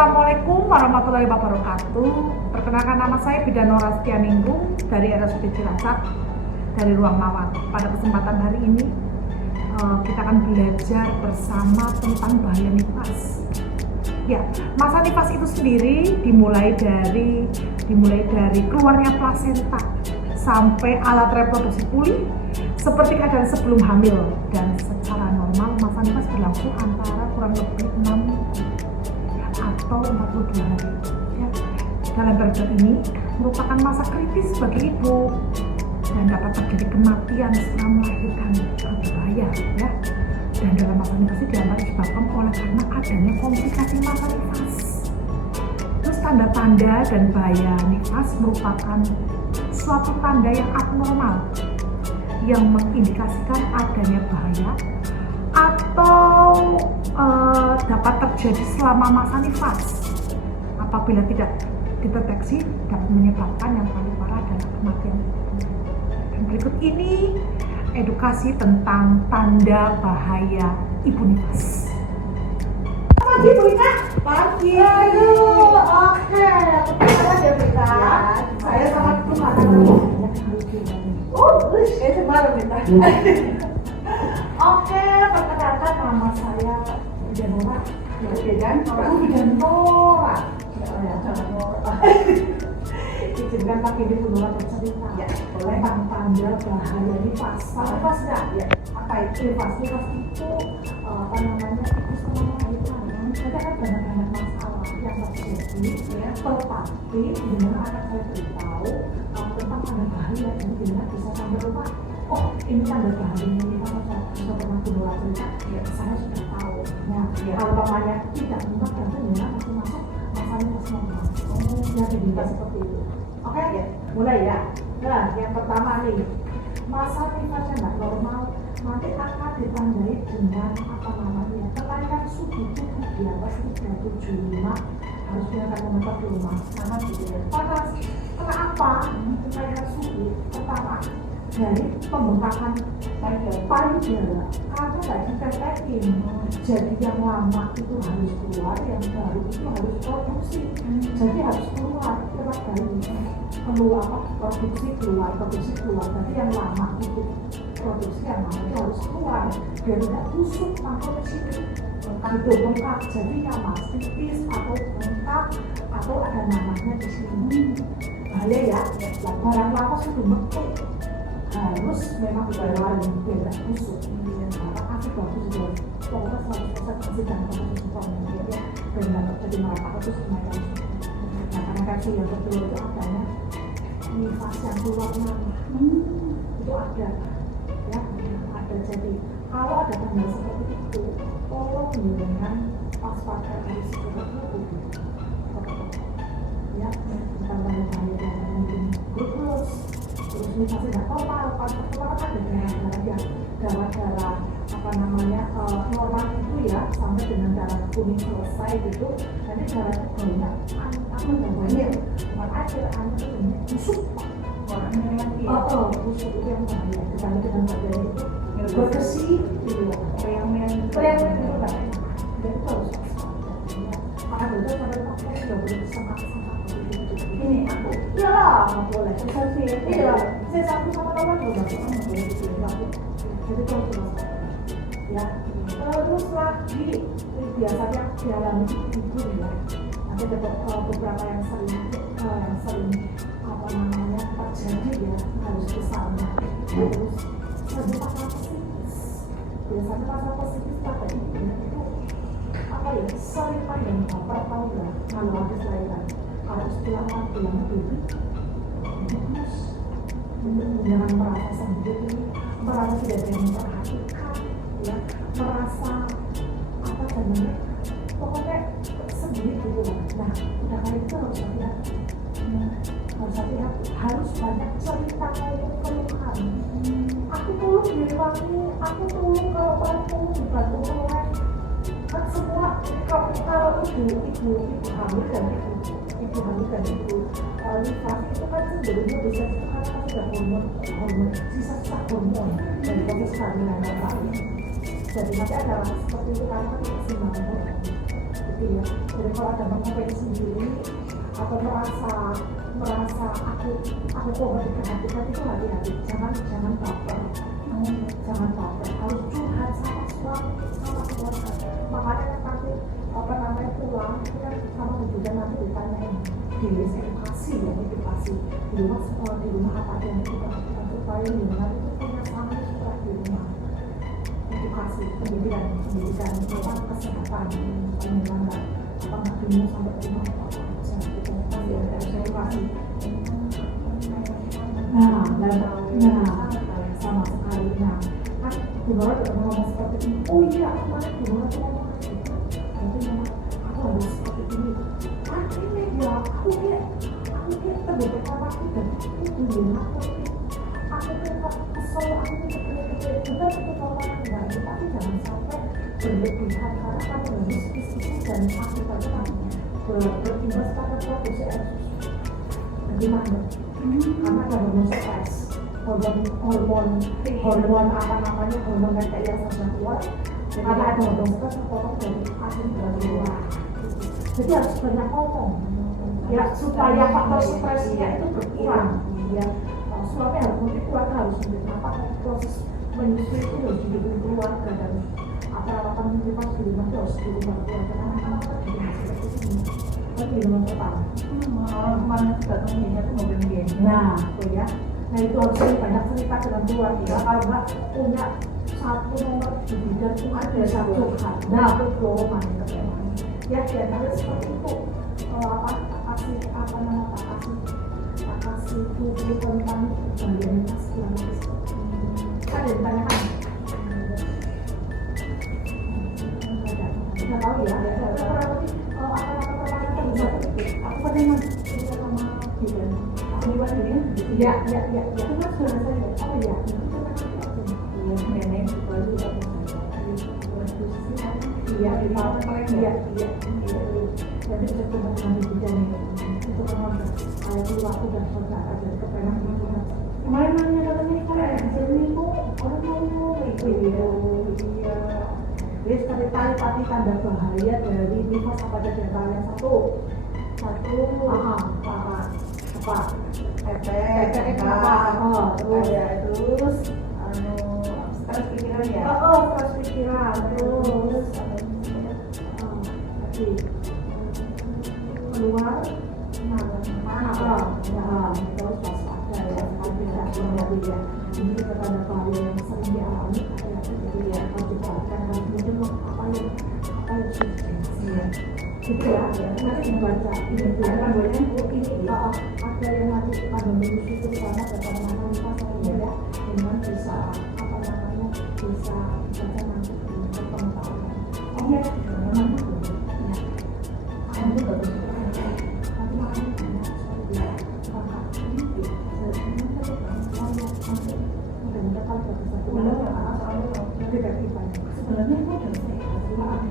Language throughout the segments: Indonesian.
Assalamualaikum warahmatullahi wabarakatuh. Perkenalkan, nama saya Bidan Nora Setianingrum dari RSUD Cilacap, dari Ruang Mawar. Pada kesempatan hari ini kita akan belajar bersama tentang bahaya nifas. Ya, masa nifas itu sendiri dimulai dari keluarnya plasenta sampai alat reproduksi pulih seperti keadaan sebelum hamil, dan secara normal masa nifas berlangsung antara kurang lebih 6 atau 42 hari. Ya. Dalam periode ini merupakan masa kritis bagi ibu dan dapat terjadi kematian setelah melahirkan, berbahaya ya. Dan dalam masa nifas ini diantaranya disebabkan oleh karena adanya komplikasi masa nifas. Terus tanda-tanda dan bahaya nifas merupakan suatu tanda yang abnormal yang mengindikasikan adanya bahaya atau dapat terjadi selama masa nifas. Apabila tidak dideteksi dapat menyebabkan yang paling parah adalah kematian. Dan berikut ini edukasi tentang tanda bahaya ibu nifas. Pagi Bu Ika. Pagi. Aduh, oke. Apa aja Bu Ika? Saya sangat kuat. Semalam minta. Oke, perkenalkan, nama saya Bidan Nora. Bidan Nora. Izinkan Pak Ibu Nora bercerita tentang tanda bahaya nifas. Nifas enggak? Ya. Apa itu nifas? Nifas itu itu sama melahirkan. Jadi kan banyak masalah yang terjadi. Tetapi dengan anak saya beritahu tentang tanda bahaya, jadi gimana bisa sampai lupa. Oh, ini tanda bahaya ini kan sudah pernah Nora cerita. Saya sudah tahu. Nah, kalau namanya tidak benar, berarti memang masih masuk masa nifas normal. Ya, jadi seperti itu. Oke, ya, mulai ya. Nah, yang pertama nih, masa nifas yang nggak normal nanti akan ditandai dengan kenaikan suhu tubuh di atas 37,5, harus punya termometer di rumah. Karena gitu ya. Panas. Kenapa? Kenaikan suhu pertama dari pembengkakan payudara karena nggak ditetekin. Jadi yang lama itu harus keluar, yang baru itu harus produksi. Jadi harus keluar lewat bayi. Produksi keluar. Jadi yang lama itu produksi, yang lama itu harus keluar biar tidak busuk atau kecil. Itu bengkak, jadi nama tipis atau bengkak atau ada namanya di sini. Bahaya ya. Barang lawas itu mekuk harus memang dibawain biar tidak busuk. Karena kasih bagus juga. Pokoknya 100% kasih dan bagus ya. Dan tidak terjadi merata terus kenaikan suhu. Nah, kenaikan suhu yang kedua itu adanya nifas yang keluar nanah. Itu ada ya, ada. Jadi kalau ada tanda seperti itu, tolong dengan waspada dari sekitar tubuh ya, tentang bahaya yang mungkin berulus, terus nifasnya tidak normal. Kalau ada darah normal itu ya, sampai dengan darah kuning selesai gitu, nanti darahnya banyak banyak busuk Pak. Busuk itu yang bahaya. Ditambah dengan badannya itu berkesi gitu ya, periang itu kan. Dan itu harus maka betul sampai pakai nggak boleh sangka-sangka begitu. Ini aku iyalah nggak boleh selfie. Iya, saya satu sama kawan juga nggak boleh gitu. Jadi itu harus ya. Terus lagi biasanya dialami ibu ya. Nanti ada beberapa yang sering terjadi ya, harus besarnya. Terus ada masa pesimis. Biasanya masa pesimis pada ibu itu sering pandang baper, tahu nggak? Kalau habis lahiran, harus pulang baby, terus jangan merasa sendiri, merasa tidak ada yang memperhatikan, ya, merasa pokoknya sendiri gitu lah. Nah, udah kayak itu harus hati-hati. Harus banyak cerita keluhan. Aku tulung diwangi, aku tulung kalau perlu dibantu oleh kan semua. Kalau ibu hamil dan ibu nifas itu kan sebelumnya bisa karena sudah hormon sisa hormon dari proses kehamilan yang lain. Jadi nanti ada seperti itu karena keseimbangan hormon. gitu ya. Jadi kalau ada mengompeti sendiri atau merasa aku kok dengan hati-hati itu hati-hati, jangan baper, jangan baper, harus curhat sama suami sama keluarga. Makanya nanti pulang itu kan sama juga nanti ditanyain di edukasi ya, edukasi di rumah sekolah, di rumah apa aja yang kita lakukan supaya di rumah itu punya sama surat di rumah. Edukasi pendidikan tentang kesehatan, bagaimana apa nggak bingung sampai ke rumah apa edukasi. Nah, sama sekali. Nah, kan Bu Nora juga ngomong seperti ini. Oh iya, kemarin Bu Nora tuh ngomong nanti memang aku harus seperti ini. Ini ya, aku kayak terbentuk apa dan itu ya, aku kayak kesel, aku kayak juga itu ngomong enggak, tapi jangan sampai berlebihan karena kamu harus isi dan akibatnya nanti berimbas pada produksi air susu. Bagaimana? Karena ada hormon stres, hormon apa namanya, hormon kayak yang sudah keluar. Karena ada hormon stres terpotong dari asin dari luar. Jadi harus banyak ngomong ya supaya faktor stresnya itu berkurang. Ya, suami harus mungkin keluarga harus apa proses menyusui itu harus didukung keluarga dan perawatan kita di rumah itu harus didukung keluarga karena anak-anak di rumah seperti ini. Tapi di rumah total. Kemana datang ini aku mau beli. Nah, itu ya. Nah itu harus banyak cerita dengan keluarga. Kalau nggak punya satu nomor di bidang itu ada satu hal. Nah, betul mana ya nanti seperti itu. Kasih tujuh tentang bagian yang ada yang ditanyakan. Nggak tahu ya. Aku pernah sama bidan. Iya. Itu mas sudah saya. Oh iya. Iya nenek baru aku. Iya. Jadi saya coba ngambil bidan itu kan kalau dulu aku udah saudara dan kepengen gimana. Kemarin nanya katanya kalau di sini kok orang mau iya. Jadi sekali-kali pasti tanda bahaya dari nifas apa aja di antaranya satu terus stres pikiran ya. Stres pikiran terus keluar terus pas ada ya tidak ya ini kita tanda bahaya yang sering dialami jadi ya harus diperhatikan dan kemudian apa yang ya gitu ya nanti membaca ini ada yang nanti pada menyusun itu sama data mana kita saya dengan bisa apa namanya bisa baca nanti di pengetahuan. Oh iya memang itu ya kamu juga sebenarnya itu udah sehat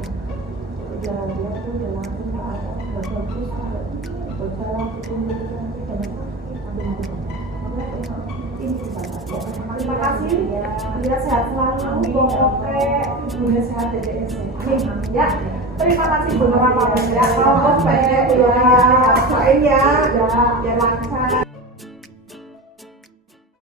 jalan dia tuh udah langsung ke atas udah bagus berjalan terima kasih ya sehat selalu pokoknya ibunya sehat DDS ya terima kasih Bu Nora ya kalau pengen ya lancar